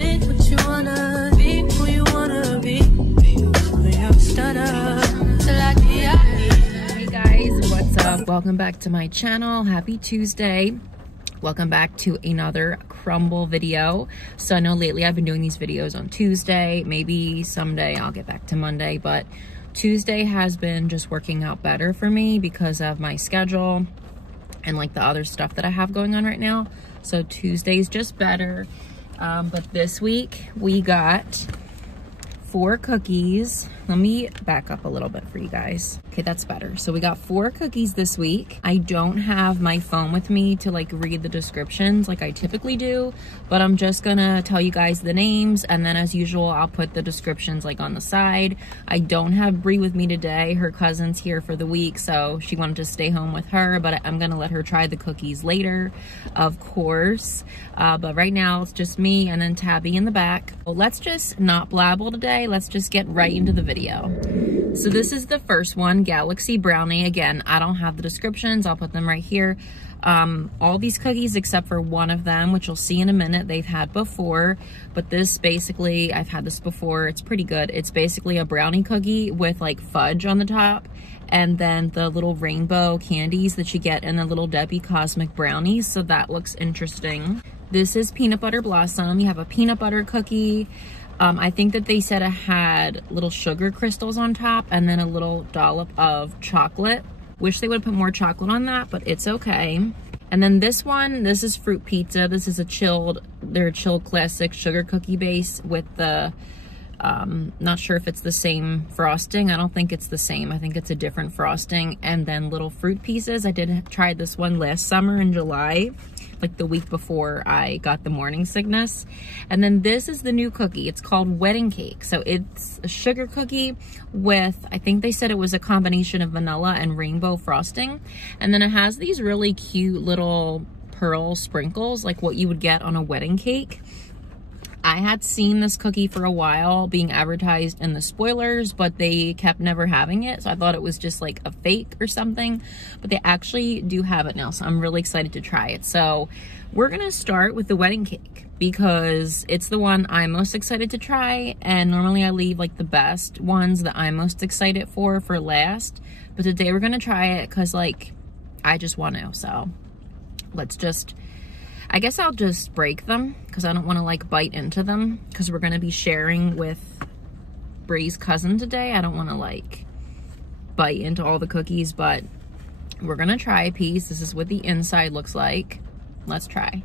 Be what you wanna be, who you wanna be. Hey guys, what's up? Welcome back to my channel. Happy Tuesday. Welcome back to another Crumbl video. So I know lately I've been doing these videos on Tuesday. Maybe someday I'll get back to Monday, but Tuesday has been just working out better for me because of my schedule and like the other stuff that I have going on right now. So Tuesday's just better. But this week we got 4 cookies. Let me back up a little bit for you guys. Okay, that's better. So we got 4 cookies this week. I don't have my phone with me to like read the descriptions like I typically do, but I'm just gonna tell you guys the names, and then as usual, I'll put the descriptions like on the side. I don't have Bree with me today. Her cousin's here for the week, so she wanted to stay home with her, but I'm gonna let her try the cookies later, of course. But right now it's just me and then Tabby in the back. Well, let's just not blabble today. Let's just get right into the video. So this is the first one, Galaxy Brownie. Again, I don't have the descriptions. I'll put them right here. All these cookies except for one of them, which you'll see in a minute, they've had before. But this basically, I've had this before. It's pretty good. It's basically a brownie cookie with like fudge on the top, and then the little rainbow candies that you get in the Little Debbie Cosmic Brownies. So that looks interesting. This is Peanut Butter Blossom. You have a peanut butter cookie. I think that they said it had little sugar crystals on top and then a little dollop of chocolate. Wish they would put more chocolate on that, but it's okay. And then this one, this is Fruit Pizza. This is their chilled classic sugar cookie base with the, not sure if it's the same frosting. I don't think it's the same. I think it's a different frosting. And then little fruit pieces. I did try this one last summer in July, like the week before I got the morning sickness. And then this is the new cookie. It's called Wedding Cake. So it's a sugar cookie with, I think they said it was a combination of vanilla and rainbow frosting. And then it has these really cute little pearl sprinkles, like what you would get on a wedding cake. I had seen this cookie for a while being advertised in the spoilers, but they kept never having it. So I thought it was just like a fake or something, but they actually do have it now. So I'm really excited to try it. So we're gonna start with the wedding cake because it's the one I'm most excited to try. And normally I leave like the best ones that I'm most excited for last. But today we're gonna try it because like, I just want to. So let's just, I guess I'll just break them because I don't want to like bite into them because we're going to be sharing with Bree's cousin today. I don't want to like bite into all the cookies, but we're going to try a piece. This is what the inside looks like. Let's try.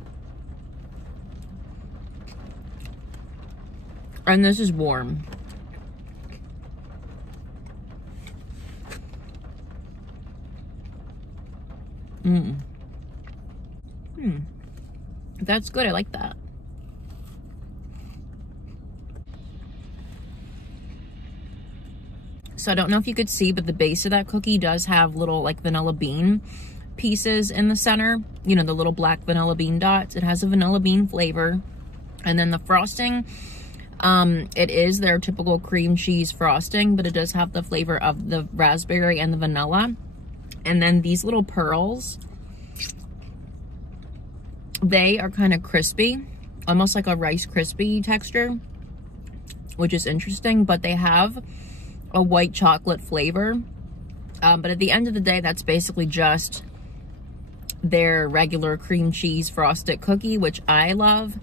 And this is warm. That's good. I like that. So I don't know if you could see, but the base of that cookie does have little like vanilla bean pieces in the center. You know, the little black vanilla bean dots. It has a vanilla bean flavor. And then the frosting, it is their typical cream cheese frosting, but it does have the flavor of the raspberry and the vanilla. And then these little pearls, they are kind of crispy, almost like a Rice Krispie texture, which is interesting, but they have a white chocolate flavor. But at the end of the day, that's basically just their regular cream cheese frosted cookie, which I love,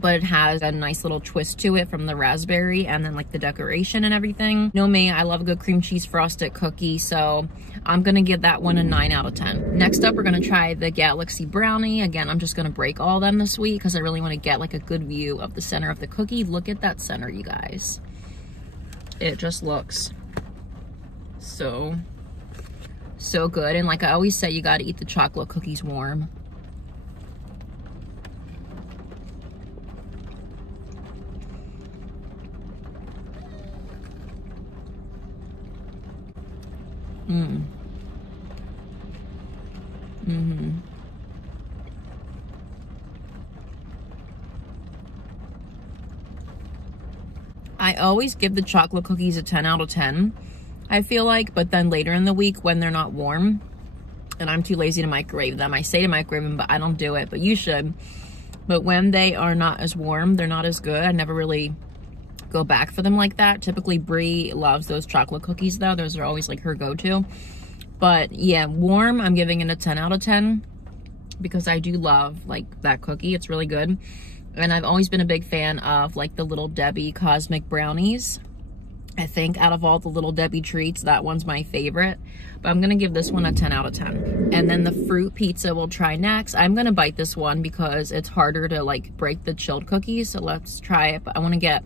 but it has a nice little twist to it from the raspberry and then like the decoration and everything. You know me, I love a good cream cheese frosted cookie, so I'm gonna give that one a 9 out of 10. Next up, we're gonna try the Galaxy Brownie. Again, I'm just gonna break all of them this week because I really wanna get like a good view of the center of the cookie. Look at that center, you guys. It just looks so good. And like I always say, you gotta eat the chocolate cookies warm. I always give the chocolate cookies a 10 out of 10, I feel like, but then later in the week when they're not warm and I'm too lazy to microwave them, I say to microwave them, but I don't do it, but you should. but when they are not as warm, they're not as good. I never really go back for them like that. Typically Brie loves those chocolate cookies though. Those are always like her go-to. But yeah, warm, I'm giving it a 10 out of 10 because I do love like that cookie. It's really good. And I've always been a big fan of like the Little Debbie Cosmic Brownies. I think out of all the Little Debbie treats, that one's my favorite. But I'm gonna give this one a 10 out of 10. And then the fruit pizza we'll try next. I'm gonna bite this one because it's harder to like break the chilled cookies. So let's try it. But I wanna get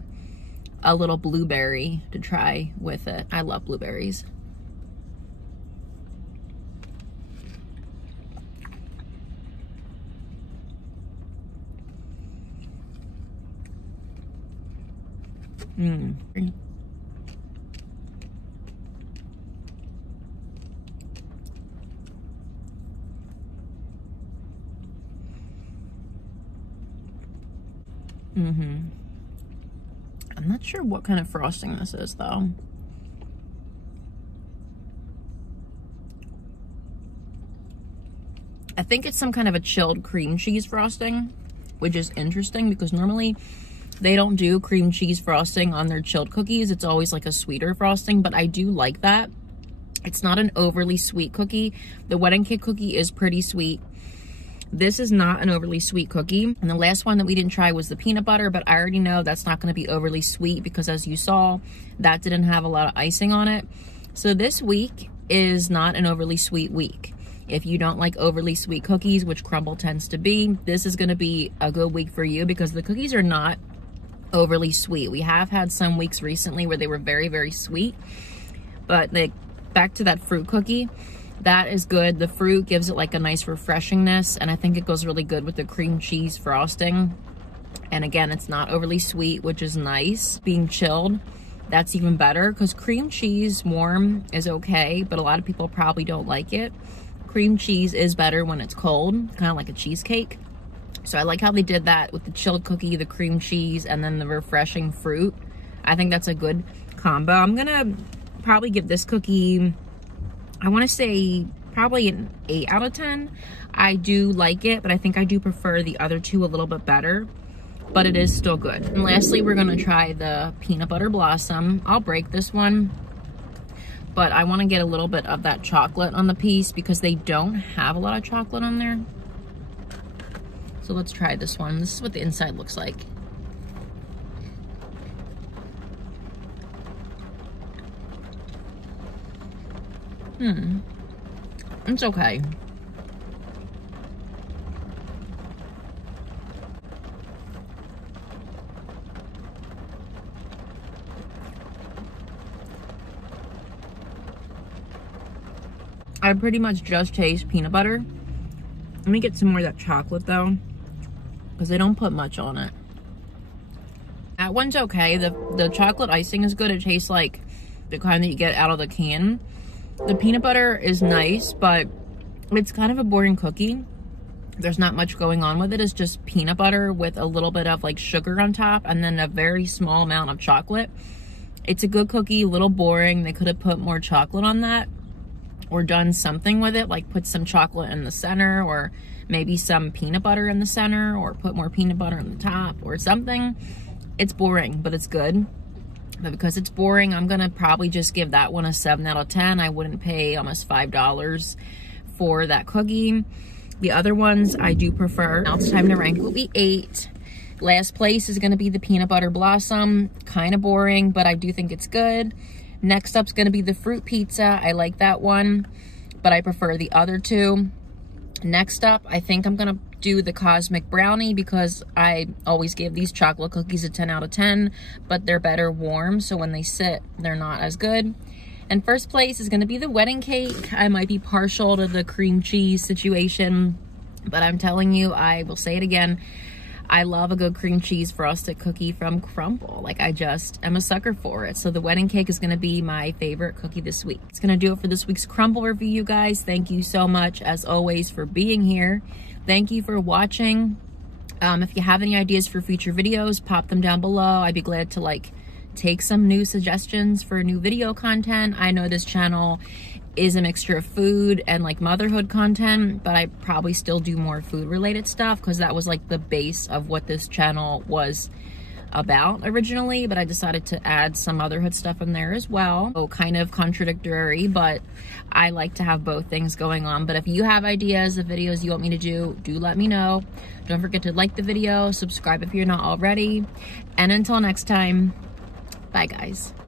a little blueberry to try with it. I love blueberries. Mm. I'm not sure what kind of frosting this is though. I think it's some kind of a chilled cream cheese frosting, which is interesting because normally they don't do cream cheese frosting on their chilled cookies. It's always like a sweeter frosting, but I do like that. It's not an overly sweet cookie. The wedding cake cookie is pretty sweet. This is not an overly sweet cookie. And the last one that we didn't try was the peanut butter, but I already know that's not gonna be overly sweet because as you saw, that didn't have a lot of icing on it. So this week is not an overly sweet week. If you don't like overly sweet cookies, which Crumbl tends to be, this is gonna be a good week for you because the cookies are not overly sweet. We have had some weeks recently where they were very, very sweet, but like back to that fruit cookie, that is good. The fruit gives it like a nice refreshingness, and I think it goes really good with the cream cheese frosting. And again, it's not overly sweet, which is nice. Being chilled, that's even better because cream cheese warm is okay, but a lot of people probably don't like it. Cream cheese is better when it's cold, kind of like a cheesecake. So I like how they did that with the chilled cookie, the cream cheese, and then the refreshing fruit. I think that's a good combo. I'm gonna probably give this cookie, I wanna say probably an 8 out of 10. I do like it, but I think I do prefer the other two a little bit better, but it is still good. And lastly, we're gonna try the peanut butter blossom. I'll break this one, but I wanna get a little bit of that chocolate on the piece because they don't have a lot of chocolate on there. So let's try this one. This is what the inside looks like. It's okay. I pretty much just taste peanut butter. Let me get some more of that chocolate though, because they don't put much on it. That one's okay. The chocolate icing is good. It tastes like the kind that you get out of the can. The peanut butter is nice, but it's kind of a boring cookie. There's not much going on with it. It's just peanut butter with a little bit of like sugar on top and then a very small amount of chocolate. It's a good cookie, a little boring. They could have put more chocolate on that or done something with it, like put some chocolate in the center or maybe some peanut butter in the center or put more peanut butter on the top or something. It's boring, but it's good. But because it's boring, I'm gonna probably just give that one a 7 out of 10. I wouldn't pay almost $5 for that cookie. The other ones I do prefer. Now it's time to rank what we ate. Last place is gonna be the peanut butter blossom. Kind of boring, but I do think it's good. Next up's gonna be the fruit pizza. I like that one, but I prefer the other two. Next up, I think I'm gonna do the cosmic brownie because I always give these chocolate cookies a 10 out of 10, but they're better warm, so when they sit, they're not as good. And first place is gonna be the wedding cake. I might be partial to the cream cheese situation, but I'm telling you, I will say it again, I love a good cream cheese frosted cookie from Crumbl. Like, I just am a sucker for it. So the wedding cake is gonna be my favorite cookie this week. It's gonna do it for this week's Crumbl review, you guys. Thank you so much, as always, for being here. Thank you for watching. If you have any ideas for future videos, pop them down below. I'd be glad to take some new suggestions for new video content. I know this channel is a mixture of food and like motherhood content, but I probably still do more food related stuff because that was like the base of what this channel was about originally, but I decided to add some motherhood stuff in there as well. So kind of contradictory, but I like to have both things going on. But if you have ideas of videos you want me to do let me know. Don't forget to like the video, subscribe if you're not already, and until next time, bye guys.